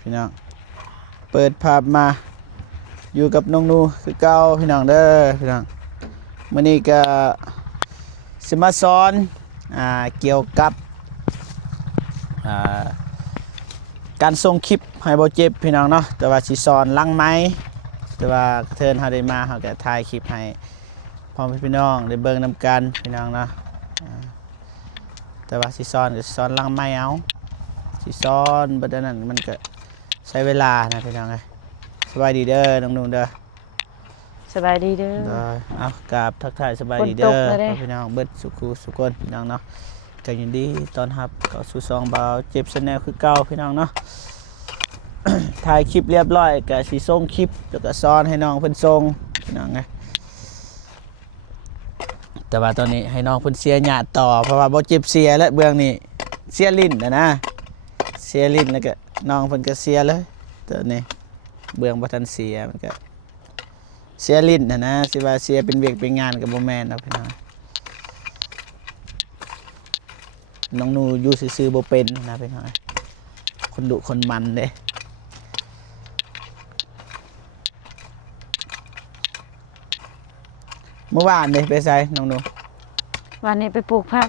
พี่น้องเปิดภาพมาอยู่กับน้องนูคือเก่าพี่น้องเด้อพี่น้องมื้อนี้ก็สิมาสอนเกี่ยวกับการส่งคลิปให้บ่เจ็บพี่น้องเนาะแต่ว่าสิสอนหลังไม้แต่ว่าเทิร์นเฮาได้มาเฮาก็ถ่ายคลิปให้พ่อแม่พี่น้องได้เบิ่งนำกันพี่น้องเนาะแต่ว่าสิสอนก็สอนหลังไม้เอาสิสอนบัดนั้นมันก็ใช้เวลานะพี่น้องเอ้ยสบายดีเด้อน้องนุ่งเด้อสบายดีเด้อเอากราบทักทายสบายดีเด้อพี่น้องเบิดสุขุสุคนพี่น้องเนาะก็ยินดีต้อนรับเข้าสู่ซองเบาเจ็บชาแนลคือเก่าพี่น้องเนาะ ถ่ายคลิปเรียบร้อยก็สิส่งคลิปแล้วก็สอนให้น้องเพิ่นส่งพี่น้องไงแต่ว่าตอนนี้ให้น้องเพิ่นเสียหยาต่อเพราะว่าบ่เจ็บเสียแล้วเบื้องนี้เสียลิ้นนะเสียลิ้นแล้วก็น้องเพิ่นก็เสียเลยตอนนี้เบื้องบ่ทันเสียมันก็เสียลิ้นนะสิว่าเสียเป็นเวียกเป็นงานก็บ่แม่นเนาะพี่น้องน้องหนูอยู่ซื่อๆบ่เป็นนะพี่น้องคนดุคนมันเด้เมื่อวานเนี่ยไปใส่น้องหนูวันนี้ไปปลูกผัก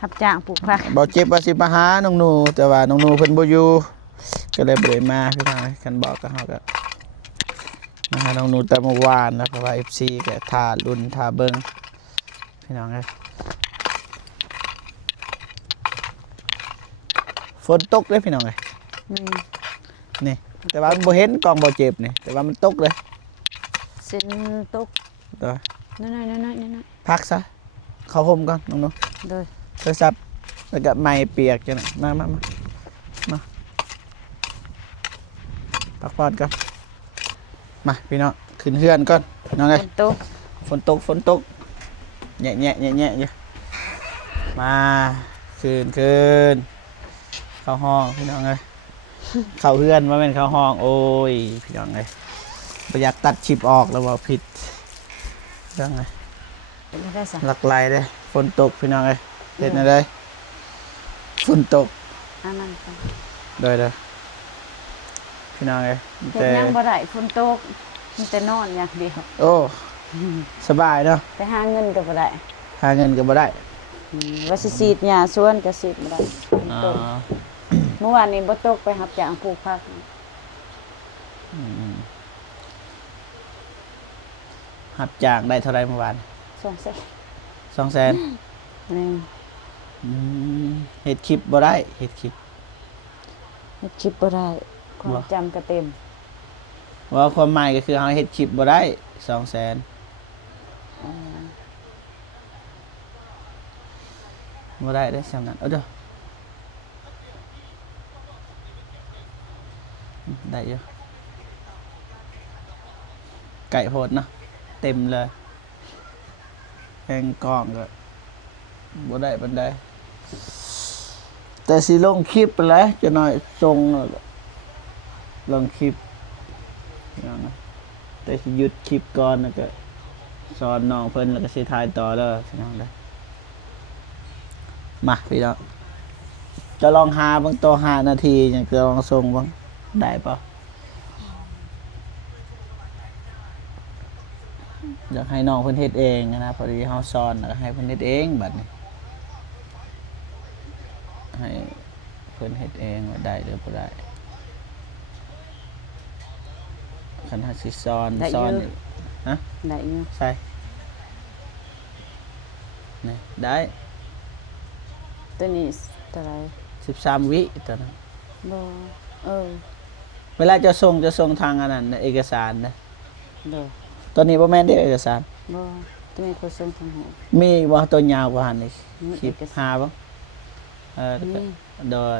รับจ้างปลูกผักบอกเจ็บว่าสิมาหาน้องหนูแต่ว่าน้องหนูเพิ่นบ่อยู่ก็เลยบ่ได้มาพี่น้องกันบอกกับเฮาก็มาหาน้องหนูแต่เมื่อวานแล้วเพราะว่า FC ก็ท่ารุ่นท่าเบิ่งพี่น้องเอ้ยฝนตกเลยพี่น้องเอ้ยนี่แต่ว่ามันบ่เห็นกล้องบ่เจ็บนี่แต่ว่ามันตกเลยเส้นตกตัวน้อยๆพักซะเข้าห่มก่อนน้องหนูโดยโทรศัพท์แล้วก็ไม้เปียกจังมาพักผ่อนก่อนมาพี่น้องขึ้นเฮือนก่อนน้องเอ้ยฝนตกแnhẹอยู่มาขึ้นเข้าห้องพี่น้องเอ้ยเข้าเฮือนมาเป็นเข้าห้องโอ้ยพี่น้องเอ้ยบ่อยากตัดชิปออกแล้วว่าผิดเรื่องไงหลักไหลเลยฝนตกพี่น้องเอ้ยเห็นอะไรฝนตกโดยพี่น้องเอ้ยแต่ยังบ่ได้ฝนตกมันแต่นอนอย่างเดียวโอ้สบายเนาะไปหาเงินก็บ่ได้หาเงินก็บ่ได้ว่าสิฉีดหญ้าสวนก็ฉีดบ่ได้เมื่อวานนี้บ่ตกไปรับจ้างปลูกผักหับจากได้เท่าไรเมื่อวาน200,000เฮ็ดคลิปบ่ได้เฮ็ดคลิปบ่ได้ความจำก็เต็มว่าความหมายก็คือเฮาเฮ็ดคลิปบ่ได้200,000บ่ได้ได้สำนั้นเอาเด้อได้อยู่ไก่โหดเนาะเต็มเลยแพงกล้องก็บ่ได้ปานใดแต่สิลงคลิปไปแล้วจะหน่อยส่งลงคลิปแต่สิหยุดคลิปก่อนแล้วก็สอนน้องเพิ่นแล้วก็สิถ่ายต่อเด้อพี่น้องเด้อมาพี่น้องจะลองหาเบิ่งต่อ5 นาทีจังคือลองส่งเบิ่งได้ป่ะอยากให้น้องเพิ่นเฮ็ดเองนะพอดีเฮาสอนแล้วก็ให้เพิ่นเฮ็ดเองบัดนี้ให้เพิ่นเฮ็ดเองว่าได้หรือบ่ได้คันเฮาสิสอนฮะได้อยู่ใช่นี่ได้ตัวนี้เท่าไหร่13 วิตัวนั้นบ่เวลาจะส่งทางอันนั้นเอกสารนะเด้อตัวนี้บ่แม่นเด้อเอกสารบ่ตัวนี้ก็ส่งทางหูมีบ่ตัวยาวกว่าหั่นนี่คลิปหาบ่โดย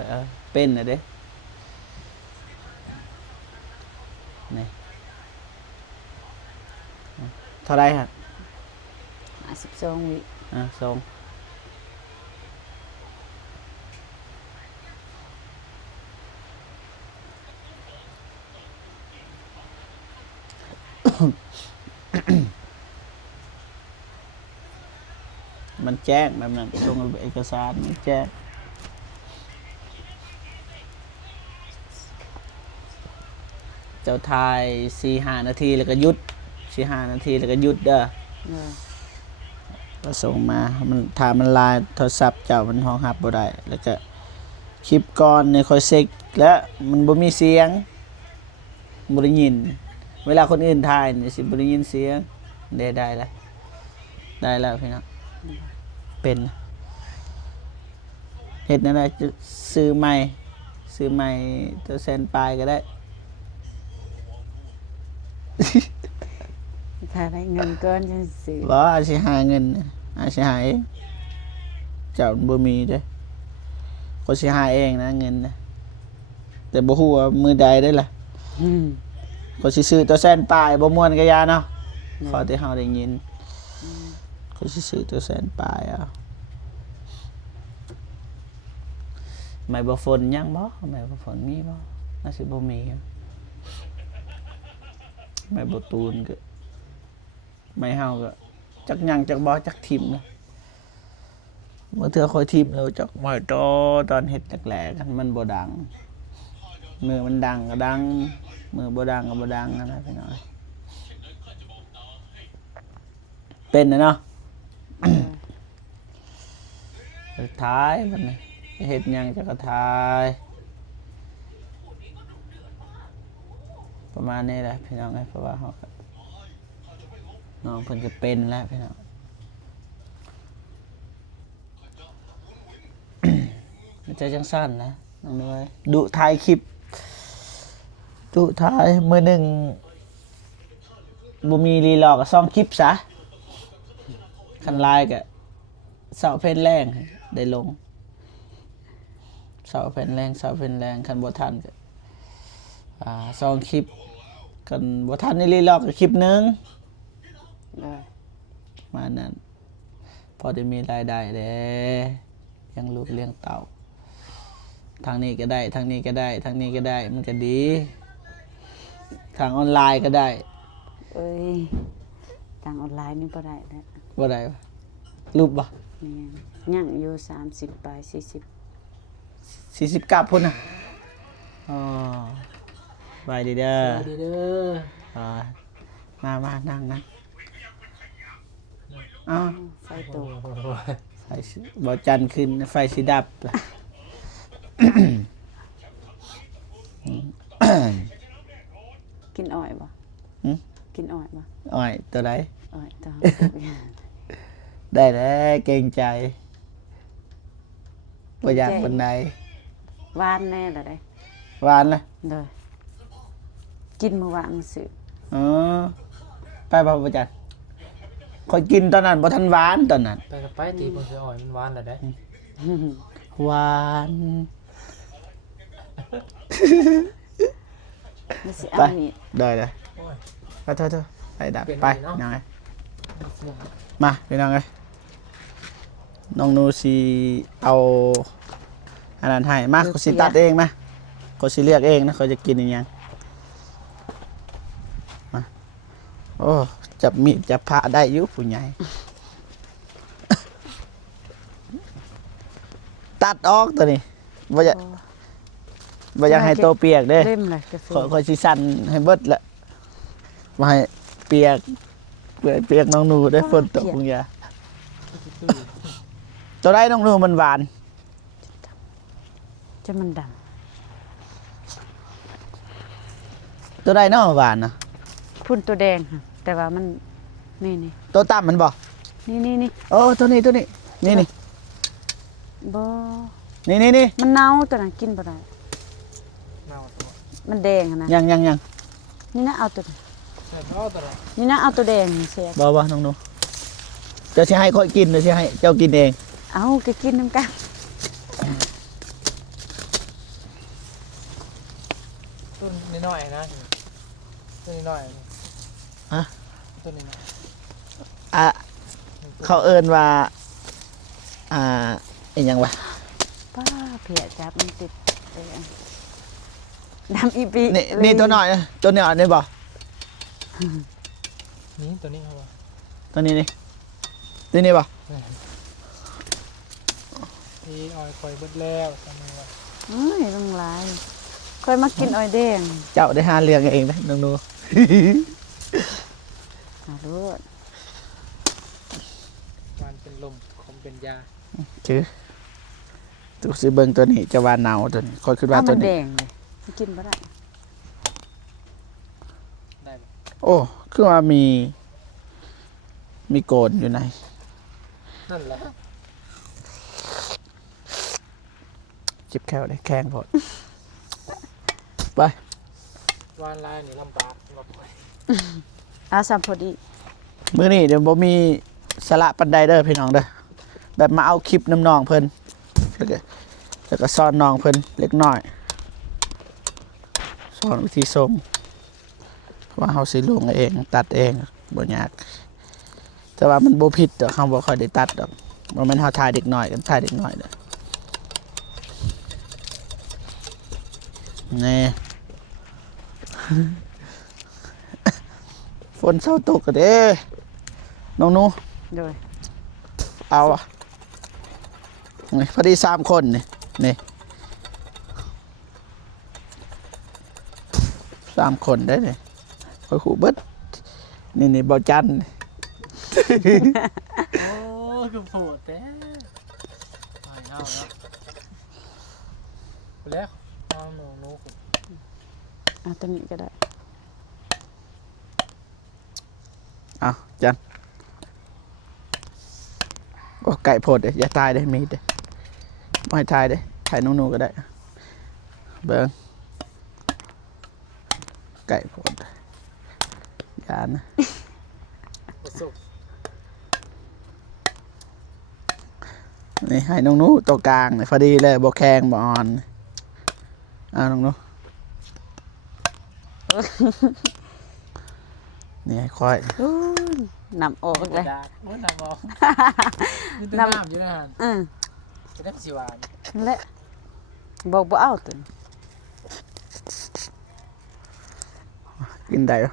เป็นน่ะเด้นี่เท่าไรฮะ12 วิส่งมันแจ้งแบบนั้นส่งเอกสารมันแจ้ง เจ้าทาย4-5 นาทีแล้วก็หยุด4-5 นาทีแล้วก็หยุดเด้อ เออ ก็ส่งมามันถ้ามันลายโทรศัพท์เจ้ามันห้องรับบ่ได้แล้วก็คลิปก่อนเนี่ยค่อยเช็คแล้วมันบ่มีเสียงบ่ได้ยินเวลาคนอื่นถ่ายนี่สิบ่ได้ยินเสียงได้แล้วได้แล้วพี่น้องเป็นเฮ็ดนั่นแหละซื้อใหม่ตัวแสนปลายก็ได้ ถ้าได้เงินเกินจังซื้อ บ่อาจสิหาเงินอาจสิหาเองเจ้าบ่มีเด้อก็สิหาเองนะเงินนะแต่บ่ฮู้ว่ามือใดได้ล่ะ อืม ก็สิซื้อตัวแสนปลายบ่ม่วนก็ยาเนาะขอที่เฮาได้ยินก็สิซื้อตัวแสนปลายเอาไม้บ่ฝนยังบ่ไม้บ่ฝนมีบ่น่าสิบ่มีครับไม้บ่ตูนก็ไม้เฮาก็จักหยังจักบ่จักทิ่มนะเมื่อเทื่อค่อยทิ่มแล้วจักไม้โตตอนเฮ็ดแรกๆกันมันบ่ดังมือมันดังก็ดังมือบ่ดังก็บ่ดังนะพี่น้อยเป็นนะเนาะ ท้ายมันนี่เฮ็ดหยังจะก็ท้ายประมาณนี้แหละพี่น้องเพราะว่าเขาก็น้องเพิ่นจะเป็นแล้วพี่น้อง มันจะจังสั้นนะน้องน้อยดุถ่ายคลิปดุถ่ายมื้อหนึ่งบ่มีรีลอกก็2 คลิปซะคันไลน์ก็เสาเพนแรงได้ลงเสาเพนแรงคันบ่ทันก็2 คลิปคันบ่ทันนี่รีลอกก็คลิปหนึง เออ มานั้นพอได้มีรายได้เด้ยังลูกเลี้ยงเต่าทางนี้ก็ได้ทางนี้ก็ได้ทางนี้ก็ได้มันก็ดีทางออนไลน์ก็ได้ เอ้ยทางออนไลน์นี่บ่ได้แล้ว บ่ได้ปะรูปบ่ แม่นยังอยู่30ปลาย40 40กับพุ่นน่ะอ๋อไปดีเด้อ ดีเด้อ มานั่งนะอ้าว ไฟตก ไฟสิบ่จันทร์ขึ้นไฟสิดับล่ะ กินอ้อยบ่ หึ กินอ้อยบ่ อ้อยตัวใด อ้อยตอง ได้แล้วเกรงใจบ่อยากปานใด หวานแน่ละได้ หวานล่ะ เด้อกินมื้อวานซื้อ อ๋อไปบ่ประจันคอยกินตอนนั้นบ่ทันหวานตอนนั้น ไปกับไปตีบนเสืออ่อยมันหวานแหละได้ หวาน ไม่สิ ไป เอานี่ ได้เลย โอ้ย ไปเถอะไปดับ เป็น ไป ไงเนาะ น้องไงมาพี่น้องไงน้องนูสิเอาอันนั้นให้มาเขาสิตัดเองมาเขาสิเลือกเองนะเขาจะกินอีหยังมาโอ้จับมีดจับผ้าได้อยู่ผู้ใหญ่ ตัดออกตัวนี้บ่อยากให้ตัวเปียกเด้ เล่มเลยกาแฟ ขอสิสั่นให้เบิดละมาให้เปียกเปียกน้องหนูได้ฝนตกคุงยาตัวได้น้องหนูมันหวาน จะมันดำ ตัวได้น้องหวานนะ พุ่นตัวแดงค่ะแต่ว่ามันนี่ ตัวต่ำมันบ่ นี่ โอ้ตัวนี้นี่ บ่ นี่ มันเน่าตัวนั้นกินบ่ได้ เน่าตัว มันแดงอะนะ ยัง นี่นะเอาตัวนี้ เสือท้อตัวละ นี่นะเอาตัวแดงนี่เสีย บ่น้องหนูเจะสิให้ค่อยกินหรือสิให้เจ้ากินเอง เอาก็กินน้ำกัน ต้นนิดหน่อยนะต้นนิดหน่อย ฮะ ต้นนิดหน่อย อ่ะเขาเอิ้นว่าอีหยังวะ ป้าเพียจับมันติดเองดำอีปี นี่ตัวน้อยนะตัวน้อยนี่บ่ นี่ตัวนี้เขาว่า ตัวนี้ตัวนี้บ่ ที่อ่อยคอยเบิดแล้วทำไมวะ เอ้ยต้องลาย ค่อยมากินอ้อยแดง เจ้าได้หาเลี้ยงเองนะน้องนู หาโลด มันเป็นลมคมเป็นยา ชื่อตุสิเบิ่งตัวนี้จะว่าหนาวตัวนี้คอยคิดว่า ถ้า ตั มั วน แด นี้ งเลยมันกินบ่ได้ ได้ปะ โอ้คือว่ามีโกนอยู่ใน นั่นแหละ จิบแค่ได้แข้งพอดไป วานลายนี่ลำบากลำบาก อาซัมพอดี มื้อนี้เดี๋ยวบ่มีสาระปันใดเด้อพี่น้องเด้อแบบมาเอาคลิปน้ำนองเพิ่นแล้วก็สอนน้องเพิ่นเล็กน้อยสอนวิธีส่งเพราะว่าเฮาสิลงเองตัดเองบ่ยากแต่ว่ามันบ่ผิดดอกเฮาบ่ค่อยได้ตัดดอกบ่แม่นเฮาถ่ายเด็กน้อยกันถ่ายเด็กน้อยเด้อนี่ ฝนเศร้าตกกันเด้น้องหนู โดย เอาอะนี่พอดี3 คนนี่3 คนได้เลยคอยขู่เบิดนี่เบาจัน โอ้คือโผล่แต่ไม่เอาแล้วไปแล้วเอาหนู เอาตัวนี้ก็ได้ เอาจันโอ้ไก่โพดเลยอย่าตายเลยมีดเลยไม่ให้ตายเลยถ่ายน้องหนูก็ได้เบิ้งไก่โพดอย่านะ ประสบ นี่ให้น้องหนูตัวกลางเลยพอดีเลยบ่แข็งบ่อ่อนเอาน้องหนู นี่ให้ค่อย อู้ยน้ำออกเลย ดาเมื่อนำออกมีแต่น้ำอยู่ในหัน อือ จะได้สิหวาน นั่นแหละบอกบ่เอาตัวนี้ กินได้ปะ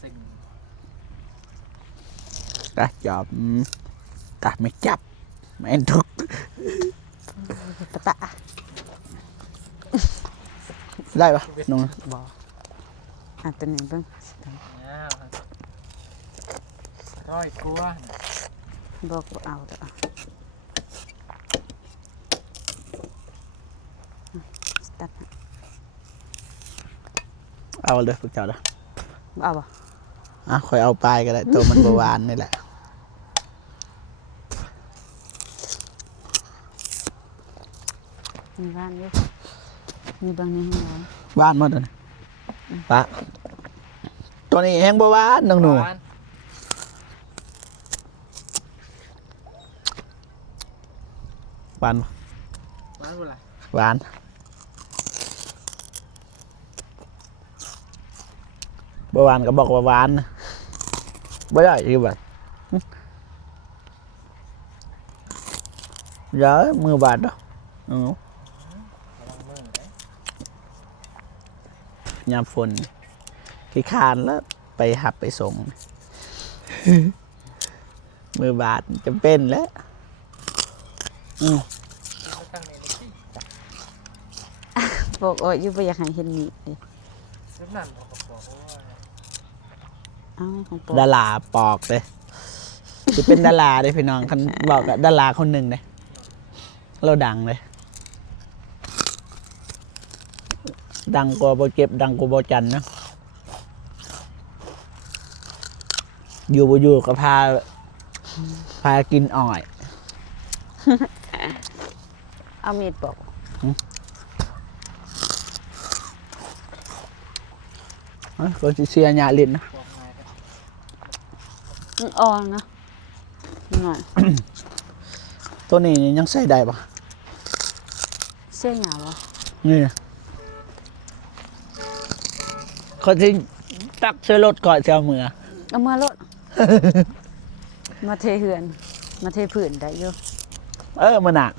สิ่ง ได้จับกะไม่จับไม่ทุก ตะตะ ได้ปะน้อง บ่อ่ะตัวนี้เบิ่ง เนี่ยร้อยกลัว บอกบ่เอาตัวตัด เอาเลยพวกเจ้าเด้อ บ่เอาบ่ อ่ะค่อยเอาปลายก็ได้ตัวมันบหวานนี่แหละ มีบ้านอยู่มีบางนี้ให้นอน หวานหมดเลยปะตัวนี้แห้งบหวานน้องหนู หวาน หวานบ่ หวานอะไร หวานบหวานก็บอกว่าหวานนะบ่ได้คือแบบเยอะมือบาดเนาะน้องหนู ระวังมือนะ ยามฝนขี้คร้านแล้วไปหับไปส่ง มือบาดจำเป็นแล้ว เอาตั้งในนี้สิ บอกโอ้ยอยู่บ่อยากให้เห็นมีดเด้ น้ำหนักของกระป๋องเพราะว่า เอ้าของปอ ดาราปอกเลยจะเป็นดาราเลยพี่น้องคันบอกกับดาราคนหนึ่งเลยเราดังเลย ดังกว่าโบเก็บดังกว่าโบจันนะอยู่บ่อยู่ก็พากินอ่อย เอามีดปอก ก็จะเสียหยาลิ้นนะ บอกไงครับ มันอ่อนนะหน่อย ตัวนี้ยังใส่ได้ปะ เสียหยาบ่ นี่คนที่ตักเสื้อรถก่อนเสื้อมือ เอามาโลด มาเทเหือน มาเทพื้นได้อยู่ มันหนัก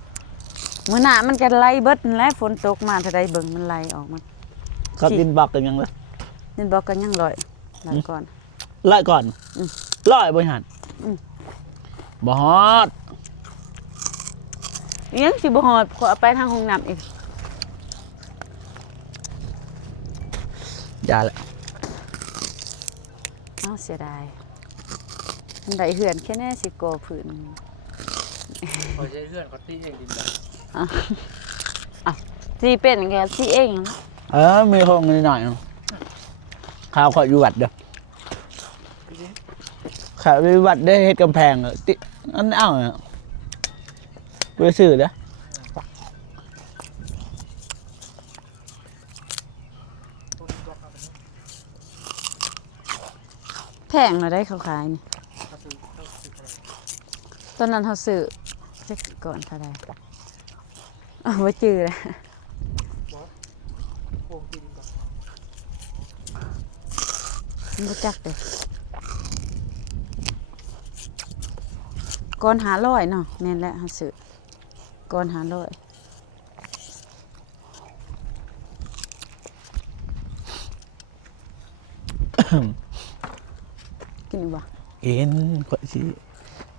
มื้อหน้ามันก็ไหลเบิดนั่นแหละฝนตกมาเท่าใดเบิ่งมันไหลออกมา เขากินบอกกันยังเลย นี่บอกกันยังลอยไหลก่อน ไล่ก่อน อืม ไล่บริหาร อืม บฮอด ยังสิบ่ฮอดขอเอาไปทางห้องน้ำอีก อย่าละ อ้าวเสียดายอันใดเหือนแค่แน่สิโกผืน พอใช้เพื่อนเขาตีเองดินแบบ สิเป็นแกสิเองนะ มีห้องนิดหน่อยข้าวขออยู่วัดเด้อข้าวอยู่วัดได้เฮ็ดกำแพงติอันเอ้าไปซื้อเด้อ แพงเราได้เขาขายนี่ตอนนั้นเขาซื้อเช็คก่อนเท่าใดว่าจือเลย โป่งตีดินก่อน บ่จักเลยก่อน500เนาะแม่นแหละเขาซื้อก่อน500กินบ่ กินขวดสิ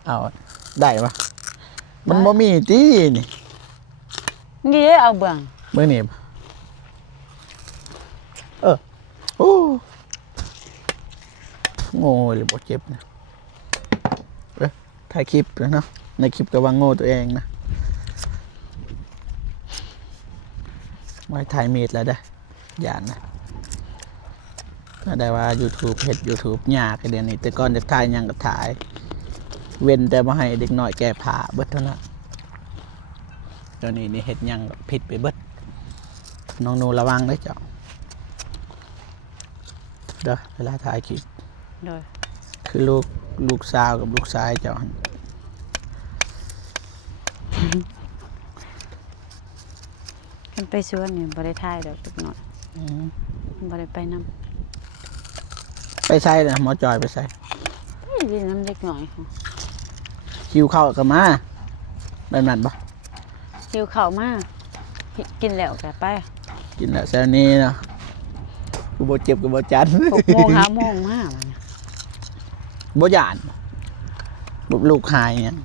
เอาได้ปะมันบ่มีตินี่ นี่เด้เอาเบิ่ง เบิ่งนี่โอ้โง่เลยบ่เจ็บนะถ่ายคลิปแล้วเนาะในคลิปก็ว่าโง่ตัวเองนะไว้ถ่ายมีดแล้วเด้ออย่านะก็ได้ว่า YouTube เฮ็ด YouTube ยากเดี๋ยวนี้แต่ก่อนจะถ่ายหยังก็ถ่าย เว้นแต่บ่ให้เด็กน้อยแก้ผ้าเบิดเท่านั้นตอนนี้นี่เฮ็ดหยังก็ผิดไปเบิดน้องหนูระวังเด้อเจ้าเด้อเวลาถ่ายคลิป โดย คือลูกสาวกับลูกชายเจ้าหั่น มันไปสวนนี่บ่ได้ถ่ายดอกตึกน้อย อืม บ่ได้ไปนำ ไปใส่นะหมอจอยไปใส่ ดินน้ำเล็กน้อยค่ะ คิวเข้าก็มาแบบนั้นปะ หิวข้าวมากินแล้วก็ไป กินแล้วแซวนี้เนาะกูบ่เจ็บกูบ่จัน 6 โมง 5 โมงมาบัดนี้ บ่ยานบ่ลูกหายเนี่ย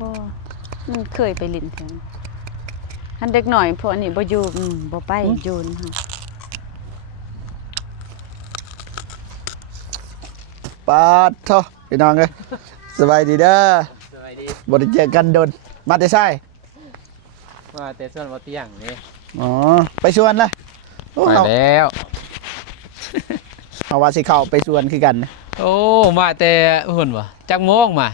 บ่มันเคยไปลิ้นแถวนั้นคันเด็กน้อยพวกนี้บ่อยู่บ่ไปอยู่นค่ะ ปาดเถอะพี่น้องเอ้ยสบายดีเด้อ สบายดี บ่ได้เจอกันโดนมาแต่ไส ว่าแต่ส่วนว่าเตียงนี่ อ๋อไปชวนเลยโอ้ มา เอา แล้ว เอาว่าสิเข้าไปชวนคือกันนะ โอ้มาแต่หุ่นวะจักโมงมา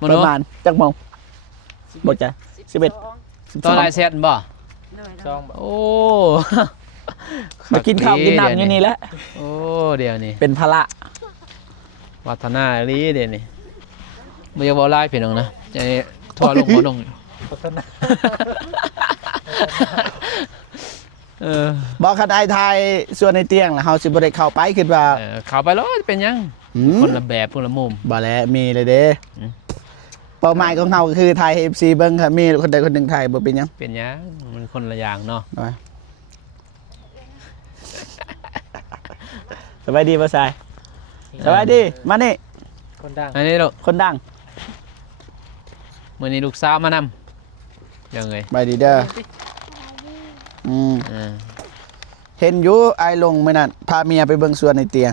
มา ป โน ระมาณจักโมงบ่จ้ะ11 ตอนไรเสร็จบ่ จอง โอ้ ไปกินข้าวกินน้ำอยู่นี่แหละ โอ้เดี๋ยวนี้ เป็นภาระ วัฒนาลีเดี๋ยวนี้ไม่อยากบอกไล่เพียงน้องนะจะทัวร์ลงหัวลงวัฒนา บอกคันไอ้ทายส่วนในเตียงแล้วเฮาสิบ่ได้เข้าไปคิดว่า เข้าไปแล้วเป็นยัง หืม คนละแบบคนละมุม บ่แล้วมีเลยเด้ อืม เป้าหมายของเฮาก็คือถ่ายให้ FC เบิ่งครับมีคนใดคนหนึ่งถ่ายบ่เป็นหยัง เป็นยังมันคนละอย่างเนาะ เอาสบายดีบ่ทรายสบายดีมานี่ คนดังอันนี้ลูก คนดัง มื่อนี้ลูกสาวมานำยังไง สบายดีเด้ออืม อ่า เห็นอยู่ไอ้ลงมื้อนั้นพาเมียไปเบิ่งสวนในเตียง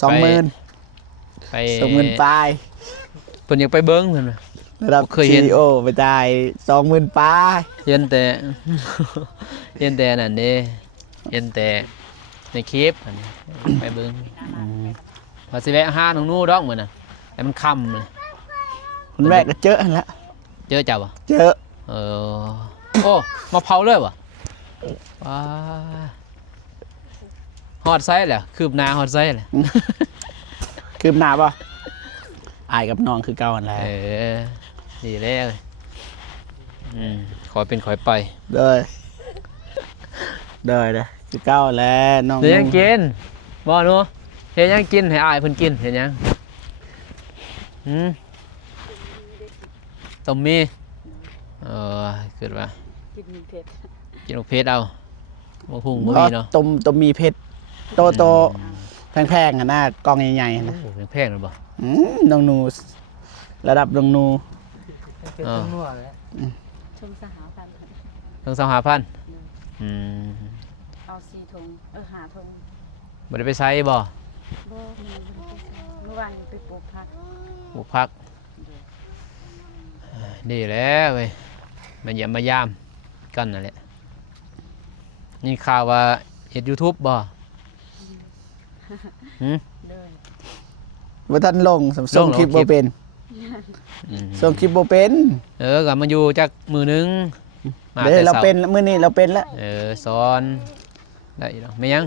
20,000 ไป 20,000ปลาย เพิ่นอยากไปเบิ้งเพิ่นน่ะ ระดับ เคยเห็น CEO ไปจ่าย 20,000ปลาย เห็นแต่ เห็นแต่นั่นเด้เห็นแต่ในคลิปอันนี้ไปเบิ้งพอสิแวะหาน้องนู่ดอกมื้อน่ะแต่มันค่ำเลย คนแรกก็เจอหั่นละ เจอเจ้าบ่ เจอ เออโอ้มาเผาเลยบ่ว้าฮอดไซส์แหละคืบหน้าฮอดไซส์แหละ คืบหน้าบ่อายกับน้องคือเก่าหั่นแหละ เออดีแล้วขอเป็นขอไป เด้อเด้อคือเก่าแล้วน้อง เฮ็ดยังกินบ่หนูเฮ็ดยังกินให้อายเพิ่นกินเฮ็ดยังต้มมีคิดว่า กินเผ็ด กินลูกเพชรเอาบ่พุ่งบ่มีเนาะ ต้มมีเพชรโตๆแพงๆอ่ะนะกล่องใหญ่ๆนะ โอ้แพงๆเลยบ่ น้องหนูระดับน้องหนู เป็นต้นนัวเลย ชมสหพันธ์ ต้อง2,500 เอา4ถุง5ถุง บ่ได้ไปไสบ่ บ่เมื่อวานไปปลูกผัก ปลูกผักดีแล้วเว้ยมาเยี่ยมมายามกันนั่นแหละนี่ข่าวว่าเฮ็ด YouTube บ่หืม เลย ว่าท่านลงส่งคลิป ลงคลิ บ่ ป เป็น อืม ส่งคลิปบ่เป็น ก็มาอยู่จักมือนึงมา เด้ แต่ เรา ช้ เป็นมื้อนี้เราเป็นแล้ว สอนได้ดอกไม่ยัง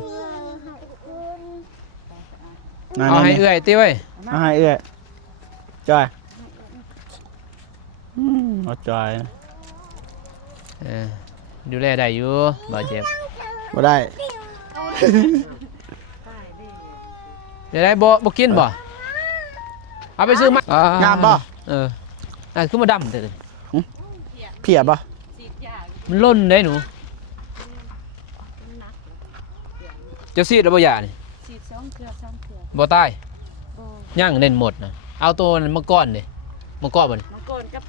เอาให้เอื้อยติเว้ย เอาให้เอื้อยจอยเอาจอย ดูแลได้อยู่บ่เจ็บ บ่ได้ เดี๋ยวได้บ่กินบ่เอาไปซื้อมาง ามบ่ คือมาดำเถอะ เพียบ่ มันล่นได้หนูเจ้าซีดแล้วบ่ยานี่ สีด2เทื่อ3เทื่อ บ่ตาย บ่ ย่างเล่นหมดนะเอาตัวนั้นมาก้อนดิมาก้อนบ่นี่ มังกรกับ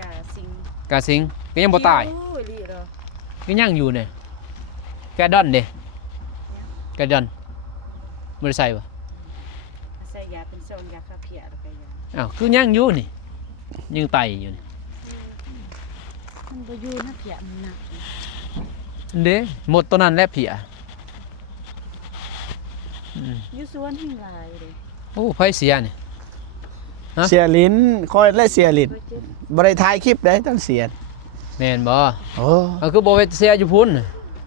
กาสิง กาสิงก็ยังบ่ตาย โอ้ยลีเหรอ ก็ย่างอยู่เนี่ยแกดอนดิแกดอนบ่ได้ใส่บ่ ใส่ยาเป็นซองยาฆ่าเพี้ยแล้วก็ยา อ้าวคือย่างอยู่นี่ยังไตอยู่นี่ มันบ่อยู่นะเพี้ยมันหนัก เด้หมดตัวนั้นแหละเพีย อยู่สวนหิ้งหลายเลย โอ้ไผเสียนี่ ฮะ เสียลิ้นคอยและเสียลิ้น บ่เจ็บ บ่ได้ถ่ายคลิปได้ตอนเสีย แม่นบ่ โอ้ เอาคือบ่ไปเสียอยู่พุ่น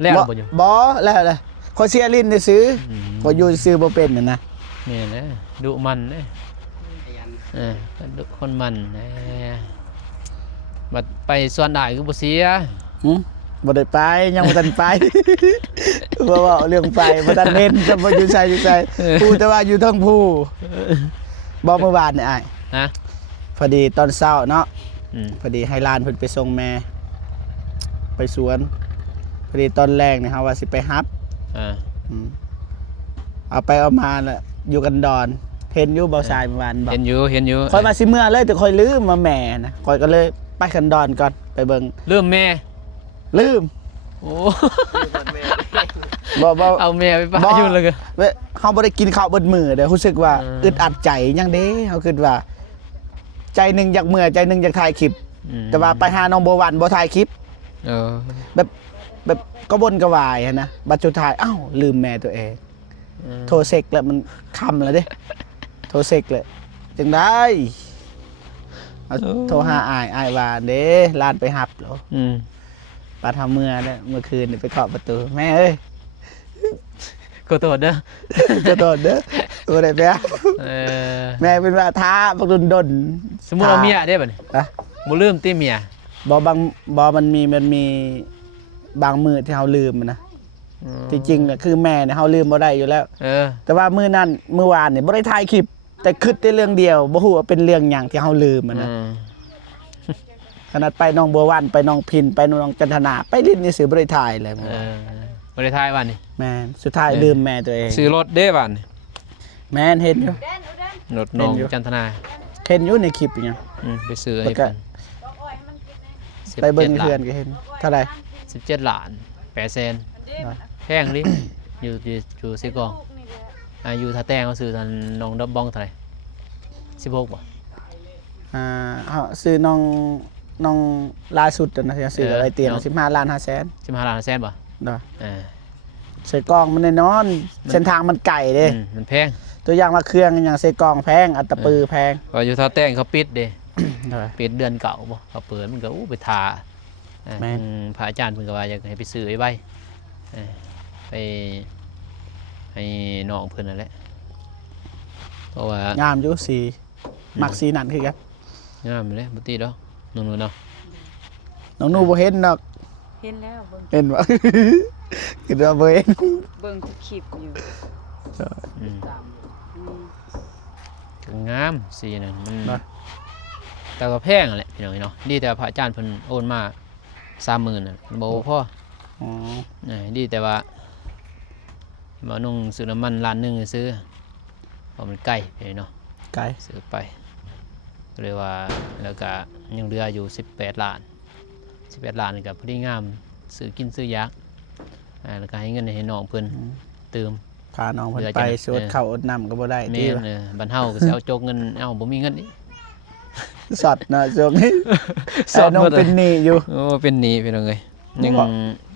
แล้วบ่อยู่ บ่แล้วเลยคอยเสียลิ้นซื้อคอยอยู่ซื้อบ่เป็นนั่นนะ แม่นนะดุมันเด้ดุคนมันบัดไปส่วนได้คือบ่เสีย บ่ได้ไปยังบ่ทันไป ว่าว่าเรื่องไปบ่ทันเห็นจะบ่อยู่ไสอยู่ไสผู้แต่ว่าอยู่เทั้งผู้บ่เมื่อวานนี่อ้าย นะ พอดีตอนเช้าเนาะ อืม พอดีให้หลานเพิ่นไปส่งแม่ไปสวนพอดีตอนแรกนี่เฮาว่าสิไปรับ อ่า เอาไปเอามาน่ะอยู่กันดอนเห็นอยู่เบาทรายเมื่อวานบอก เห็นอยู่ คอยมาสิเมื่อเลยแต่คอยลืมมาแหม่นะคอยก็เลยไปกันดอนก่อนไปเบิ่ง เริ่มแม่ ลืม โอ้ บ่ เอาแม่ไปป้าอยู่เลยก็ เว้ยเฮาบ่ได้กินข้าวเบิดมื้อเด้รู้สึกว่า อึดอัดใจยังเด้เฮาคิดว่า ใจหนึงอยากเมื่อใจหนึงอยากถ่ายคลิป แต่ว่าไปหาน้องบัววันบ่ถ่ายคลิป เออ แบบก็บ่นกระวายหั้นนะบัดสุดท้ายอ้าวลืมแม่ตัวเอง โทรเซ็กแล้วมันค่ำแล้วเด้โทรเซ็กเลยจังได้เอาโทรหาอ้ายว่าเด้ลานไปหับแล้ว ปาทำเมื่อเนี่ยเมื่อคืนนี่ไปเคาะประตูแม่เอ้ย ขอโทษเด้อ จะโดนเด้อตัวไหนแม่ เออ แม่เป็นว่าท้าบักดน สมมุติว่าเมียได้บ่นี่ อะ บ่ลืมติเมีย บอมันมีบางมือที่เฮาลืมนะจริงๆอะคือแม่เนี่ยเฮาลืมบ่ได้อยู่แล้ว เออ แต่ว่ามื้อนั้นมื้อวานเนี่ยบ่ได้ถ่ายคลิป แต่คิดแต่เรื่องเดียวบ่ฮู้ว่าเป็นเรื่องหยังที่เฮาลืมอะนะขนาดไปน้องบัววันไปน้องพินไปน้องจันทนาไปลิ้นนี่ซื้อบ่ได้ถ่ายเลยมื้อวาน บ่ได้ทายวันนี้ แม่นสุดท้ายลืมแม่ตัวเอง ซื้อรถเด้วันนี้ แม่นเห็นอยู่ รถน้อง เห็นอยู่ จันทนา เห็นอยู่ในคลิปอีหยัง ไปซื้อ แล้ ให้ วก็ เพิ่น ไปเบิ่งเพื่อนก็เห็นเท่าไหร่ 17ล้าน800,000แพงดิอยู่ซิกองอยู่ท่าแต้งเขาซื้อตอนน้องดับบ้องเท่าไหร่16บ่ เฮาซื้อน้องล่าสุดนะซื้ออะไรเตียง15ล้าน5แสน 15ล้าน500,000บ่ เนาะ อ่า ใส่กล้องมันแน่นอนเส้นทางมันไกลเด้ มันแพง ตัวอย่างว่าเครื่องอย่างใส่กล้องแพงอัตตปือแพง พออยู่ท่าแต้งเขาปิดเด้ เท่าไหร่ ปิดเดือนเก่าบ่เขาเปิดมันก็ไปทา แม่น พระอาจารย์เพิ่นก็ว่าอยากให้ไปซื้อไว้ไว้ไปให้น้องเพิ่นนั่นแหละเพราะว่าง ามอยู่สีมักสีนั่นคือกัน งามเลยบ่ติดดอกนู่นๆเนาะ น้องหนูบ่เห็นดอก เห็นแล้วเบิ่ง เห็นบ่ คิดว่าบ่เห็น เบิ่งทุกคลิปอยู่ อืม อืม ก็งามสีนั่นมันแต่ก็แพงนั่นแหละพี่น้องเนาะดีแต่ว่าพระอาจารย์เพิ่นโอนมา 30,000น่ะบ่พอ อ๋อ ดีแต่ว่าบ่นุ่งซื้อน้ำมันล้านหนึงซื้อเพราะมันใกล้ไปเนาะ ไกล ซื้อไปก็เลยว่าแล้วก็ยังเหลืออยู่18ล้านนี่ก็พอดีงามซื้อกินซื้อยาก แล้วก็ให้เงินให้น้องเพิ่นเติม พาน้องเพิ่น เหลือ ไป จัง สวดเข้าอดน้ำก็บ่ได้ แม่ ติ นบ้านเฮาก็สิเอาโจกเงินบ่มีเงินอีก สัตว์นะช่วงนี้ สอด น้อง หมดเลย เป็นหนี้อยู่ โอ้เป็นหนี้พี่น้องเอ้ยยัง บ่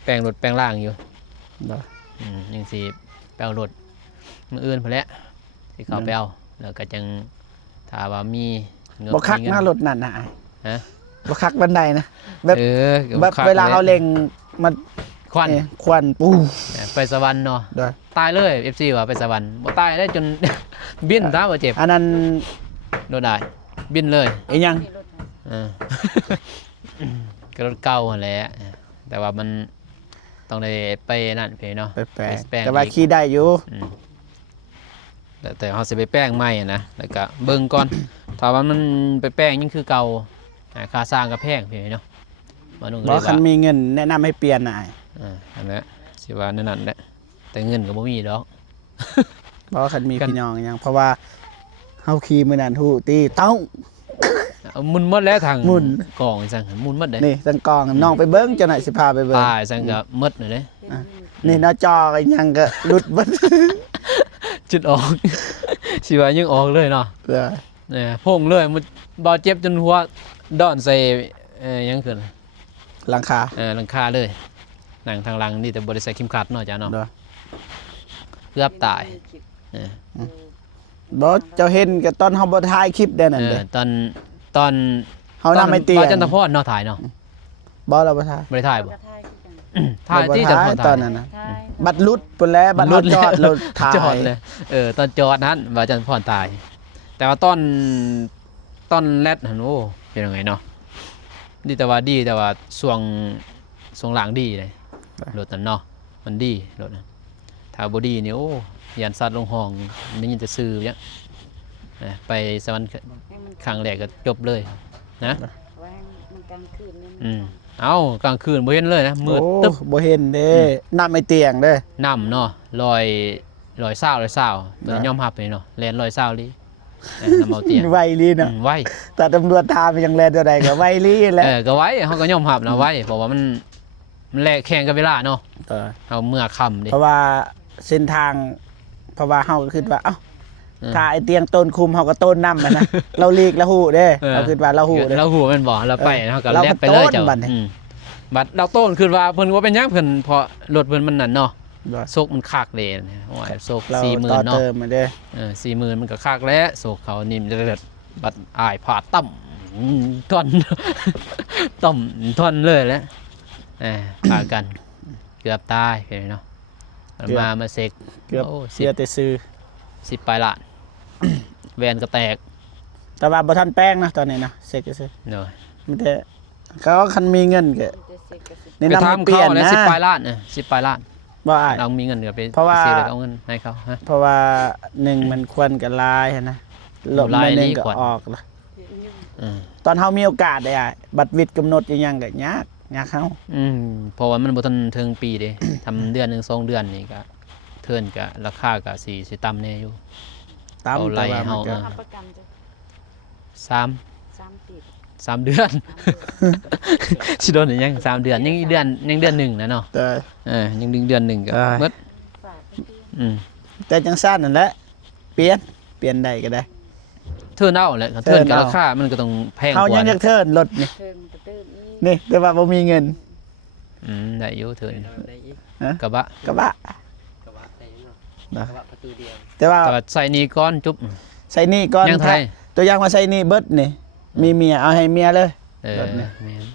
แปลงรถแปลงร่างอยู่ บ่ ยังสิแปลงรถมื้ออื่นพุ่นแหละสิเข้าไปเอาแล้วก็จังถ้าว่ามีเงิน บ่คัก มี หน้า เงิน รถนั่นน่ะ ฮะ บ่คักบันไดนะแบบ เออ แบบ คัก เวลาเขา แหะ เล็งมัน ควัน ควันปู ไปสวรรค์เนาะ ด้วย ตายเลย FC ว่าไปสวรรค์บ่ตายได้จน บินซะบ่เจ็บ อันนั้น โดนได้บินเลย อีหยัง เออ ก็รถเก่าหั่นแหละแต่ว่ามันต้องได้ไปนั่นพี่เนาะ แปลก แปลง ๆแต่ว่า อีก ขี่ได้อยู่ อืมแต่เขาสิไปแป้งใหม่อะนะแล้วก็เบิ่งก่อน ถ้าว่ามันไปแป้งยังคือเก่าค่าสร้างก็แพงพี่เนาะมานุ่งก็ บ่ เลย คัน ว่า มีเงินแนะนำให้เปลี่ยนน่ะ อันนั้นสิว่านั่นแหละแต่เงินก็บ่มีดอก บ่คันมี กัน พี่น้องหยังเพราะว่าเฮาขี่มื้อนั้นฮู้ตีเต้า เอามุนหมดแล้วทาง หมุน กองสั่งมุนหมดเลย นี่ตังกองน้องไปเบิ่งเจ้าหน่อยสิพาไปเบิ่ง ตายสั่งก็หมดเลยเด้ นี่หน้าจอก็ยังก็หลุดเบิด จุดออก สิว่ายังออกเลยเนาะ เออ เนี่ยพงเลยมันบ่เจ็บจนหัวดอนใส่ยังขึ้น หลังคา หลังคาเลยหนังทางหลังนี่แต่บ่ได้ใส่เข็มขัดเนาะจ้าเนาะ เด้อ เกือบตายเออ บ่เจ้าเห็นก็ตอนเฮาบ่ถ่ายคลิปได้นั่น เอ เด้ อตอน เฮานำไม่เตีย บ่จันทพรเนาะถ่ายเนาะ บ่เราบ่ถ่าย บ่ได้ถ่ายบ่ กระทายคือกัน ถ่าย บ่ ที่ ถ่ จันทพร ต ถ่า อย นนั้นน่ะ ทาย บัตรหลุดพุ่นแล้วบัตรเฮาจอดรถถ่าย จอดเลยตอนจอดนั้นบ่จันทพรตาย แต่ว่าตอนแรดหั่นโอ้เป็นยังไงเนาะดีแต่ว่าช่วงหลังดีเลยรถนั้นเนาะมันดีรถนั้นถ้าบ่ดีนี่โอ้ยันสัตว์ลงห้องได้ยินแต่ชื่อเนี่ยไปสวรรค์ ให้มัน ครั้งแรกก็จบเลยนะ ไว้ให้มันกลางคืนนี่ เอ้ากลางคืนบ่เห็นเลยนะมืด โอ้ ตึ๊บ บ่เห็นเด้นำไม่เตียงเด้อ น้ำเนาะลอยเศร้าตัวนี้ยอมรับเลยเนาะแลนลอยเศร้าลิน้ำเอาเตียง ไวลีเนาะ ไว้ แต่ตำรวจถามยังแลตัวใดก็ไวลีแหละ ก็ไว้เขาก็ยอมรับนะไว้เพราะว่ามันแลกแข่งกับเวลาเนาะ เออ เอาเมื่อค่ำดิ เพราะว่าเส้นทางเพราะว่าเฮาก็คิดว่าเอ้า เออ ถ้าไอ้เตียงต้นคุมเฮาก็ต้นนำนะ เราลีกละฮู้เด้เราคิดว่าเราฮู้เด้ เราหูมันบอกเราไป เออ เขาก็ เรา แล ก็ กไปเลย โต้น เจ้า บัดนี้ บัดเราโต้นคือว่าเพิ่นว่าเป็นหยังเพิ่นเพราะรถเพิ่นมันนั่นเนาะ ว่า โซกมันคักเลยโอ้ยโซก เรา 40,000 ต่อ เนาะ เติมมาเด้อ 40,000มันก็คักแล้วโศกเขานิ่มเด็ดบัดอายผ่าต่ำท่อน ต่ำท่อนเลยแหล้วพากันเกือบตายเห็นเนาะมันมาเสก เกือบ โอ้ เสียแต่ซื้อ 10ปลายล้าน แวนก็แตก แต่ว่าบ่ทันแป้งนะตอนนี้นะเสกก็ซื้อ เนาะ มันแต่เขาคันมีเงินก็ จะเสกกระสิบ แนะ ไป นำให้ ทำ เปลี่ เขา ยน แล้ว นะ 10ปลายล้าน10ปลายล้าน บ่อ้าย เรามีเงินก็ไป เพราะว่า ซื้อแล้วเอาเงินให้เขาฮะ เพราะว่าหนึ่งมันควรกับลายหั้นนะลบ ลาย มาหนึ่ง นี่ ก็ ก่อน ออกละ อืม ตอนเฮามีโอกาสได้บัตรวิทย์กำหนดอีหยังก็ยากเฮา เพราะว่ามันบ่ทันถึงปีเด้ ทำเดือนหนึง2เดือนนี่ก็เทิร์นก็ราคาก็สิต่ำแน่อยู่ ตาม เอาไล่ แต่ว่ามัน เฮา ก็ ทำประกันจะ 3 3 ปี 3 เดือน สิโดนอีกยัง3 เดือนยังอีกเดือนหนึ่งนะเนาะ แต่ ยังดึงเดือนหนึ่งก็ ได้ หมด ฝากไปปี อืม แต่จังซั่นนั่นแหละเปลี่ยนได้ก็ได้ เทิร์นเอาแหละเทิร์นกับราคามันก็ต้องแพงก เฮา ว่า ยังอยากเทิร์นรถนี่ เทิงกระตื้มอีก นี่แต่ว่าบ่มีเงิน ได้อยู่เทิร์น ฮะ กระบะ กระบะ นะ ประตูเดียว แต่ว่า แต่ว่าใส่นี่ก้อนจุ๊บ ใส่หนี่ก่อน ยังไทย ตัวอย่างมาใส่หนี่เบิดนี่มีเมียเอาให้เมียเลย รถเนี่ย แม่น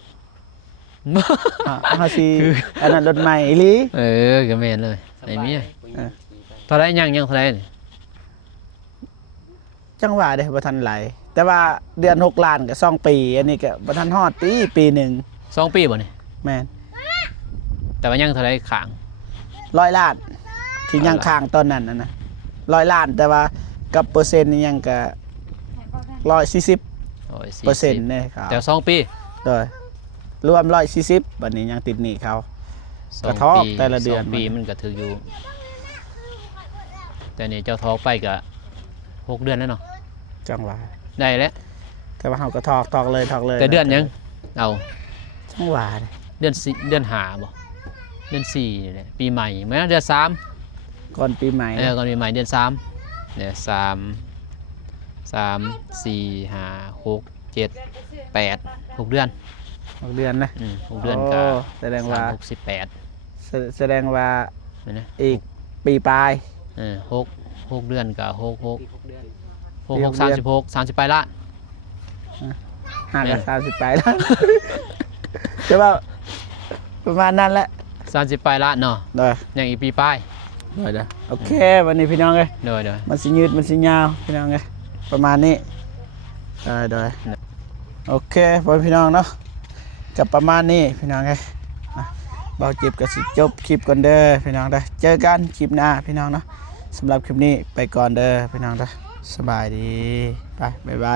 เฮาสิอันนั้นรถใหม่อีหลี ก็แม่นเลยไอ้เมีย เออ เท่าไรยังเท่าไรนี่ จังหวะเด้บ่ทันไหลแต่ว่าเดือน6ล้านก็2ปี อันนี้ก็บ่ทันฮอดปีหนึง 2 ปีบ่นี่ แม่น แต่ว่ายังเท่าไรขาง 100 ล้าน ที่ยังค้างตอนนั้นนะ100 ล้าน แต่ว่ากับเปอร์เซ็นต์นี่ยังก็140% โอ้ย เนี่ยครับ แต่2 ปี โดยรวม140บัดนี้ยังติดหนี้เขา กระทบแต่ละเดือน 2 ปีมันก็ถืออยู่ แต่นี่เจ้าทอกไปก็6 เดือนแล้วเนาะ จังหวะ ได้แล้ว แต่ว่าเฮาก็ทอกเลย แต่เดือนยังเอา จังหวะเด้ เดือนหาบ่ เดือน4นี่แหละปีใหม่เหมือนเดือน3 ก่อนปีใหม่ ก่อนปีใหม่เดือน3เนี่ย6 เดือน 6 เดือนนะ 6 เดือนก็ แสดงว่า 68 แสดงว่า นะ อีกปีปลาย 6 เดือนกับ6 ปีหกเดือน 30 ไปละ ห่างกัน30 ไปแล้ว จะว่าประมาณนั้นแหละ 30 ไปละเนาะ เด้อ ยังอีกปีป้าย เด้อโอเควันนี้พี่น้องเอ้ย เด้อ มันสิยืดมันสิยาวพี่น้องเอ้ยประมาณนี้ได้โอเคพ่อพี่น้องเนาะกับประมาณนี้พี่น้องเอ้ยเบาจิบกับสิจบคลิปก่อนเด้อพี่น้องเด้อเจอกันคลิปหน้าพี่น้องเนาะสำหรับคลิปนี้ไปก่อนเด้อพี่น้องเด้อสบายดีไปบ๊ายบาย